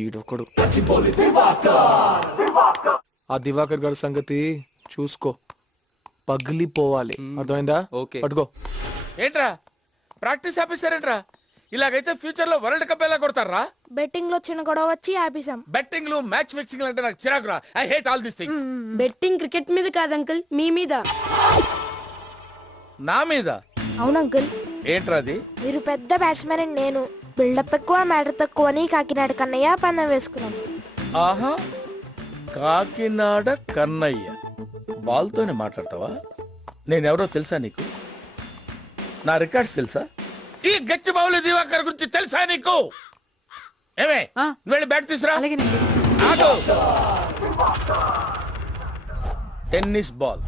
ఈడొకడు ఆ దివాకర్ గారి సంగతి చూసుకో, పగిలిపోవాలి. అర్థమైందా? ఓకే. పట్టుకో. ఏంట్రా ప్రాక్టీస్ ఆపేశారేంట్రా? ఇలాగైతే ఫ్యూచర్ లో వరల్డ్ కప్ ఎలా కొడతారా? బెట్టింగ్ లో చిన్న గొడవ వచ్చి ఆపేసాం. బెట్టింగ్లు మ్యాచ్ ఫిక్సింగ్ అంటే నాకు చిరాకురా. I hate all these things. Betting cricket మీద కాదు అంకుల్, మీ మీద. నా మీద? అవును అంకుల్. ఏంట్రా అది? మీరు పెద్ద బ్యాట్స్మెన్ అని నేను, బిల్డప్ ఎక్కువ మ్యాటర్ తక్కువ అని కాకినాడ కన్నయ్య పందెం వేసుకున్నాం. ఆహా, కాకినాడ కన్నయ్య. బాల్ తోనే మాట్లాడతావా? నేనెవరో తెలుసా నీకు? నా రికార్డ్స్ తెలుసా? ఈ గచ్చిబౌలి దివాకర్ గురించి తెలుసా నీకు? ఏమే వెళ్ళి బ్యాట్ తీసురా. ఆగు. టెన్నిస్ బాల్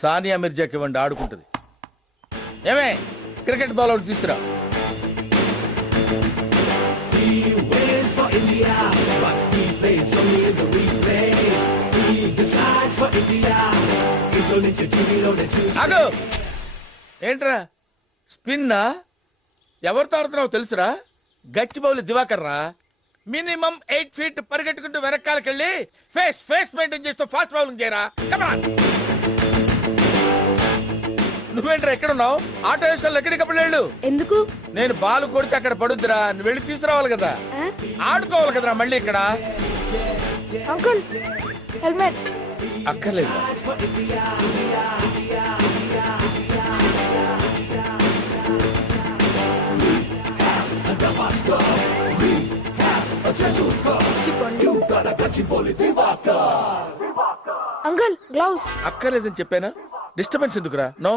సానియా మిర్జాకి ఇవ్వండి, ఆడుకుంటుంది. ఏమే క్రికెట్ బాల్ ఒకటి తీసుకురా. ఆగు. ఏంట్రా స్పిన్నా? ఎవరితో ఆడుతున్నావు తెలుసురా? గచ్చిబౌలి దివాకర్ రా. మినిమం 8 feet పరిగెట్టుకుంటూ వెనకాలకెళ్ళి ఫేస్ మెయింటైన్ చేస్తూ ఫాస్ట్ బౌలింగ్ చేయరా. కమాన్. నువ్వేంట్రా ఎక్కడున్నావు? ఆటో వేసుకొని ఎక్కడికప్పుడు వెళ్ళు. ఎందుకు? నేను బాల్ కొడితే అక్కడ పడుద్దిరా, నువ్వు వెళ్ళి తీసుకురావాలి కదా. ఆడుకోవాలి కదరా మళ్ళీ ఇక్కడ. అంకుల్ హెల్మెట్ అక్కర్లేదు. అంకుల్ గ్లౌస్ అక్కర్లేదని చెప్పానా? డిస్టర్బెన్స్ ఎందుకురా? నో.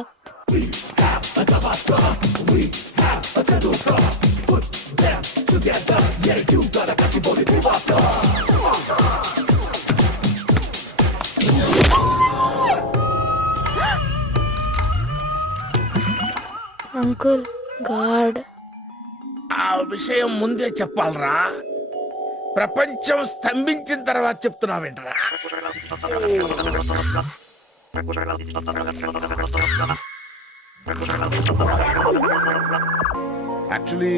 Uncle God. ఆ విషయం ముందే చెప్పాలరా? ప్రపంచం స్తంభించిన తర్వాత చెప్తున్నావేంట్రా? Actually,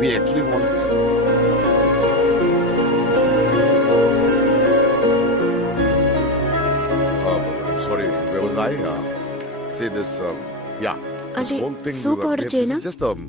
we actually want. Sorry, where was I? Say this. Yeah. This అది whole thing. soup order చేయనా? Just a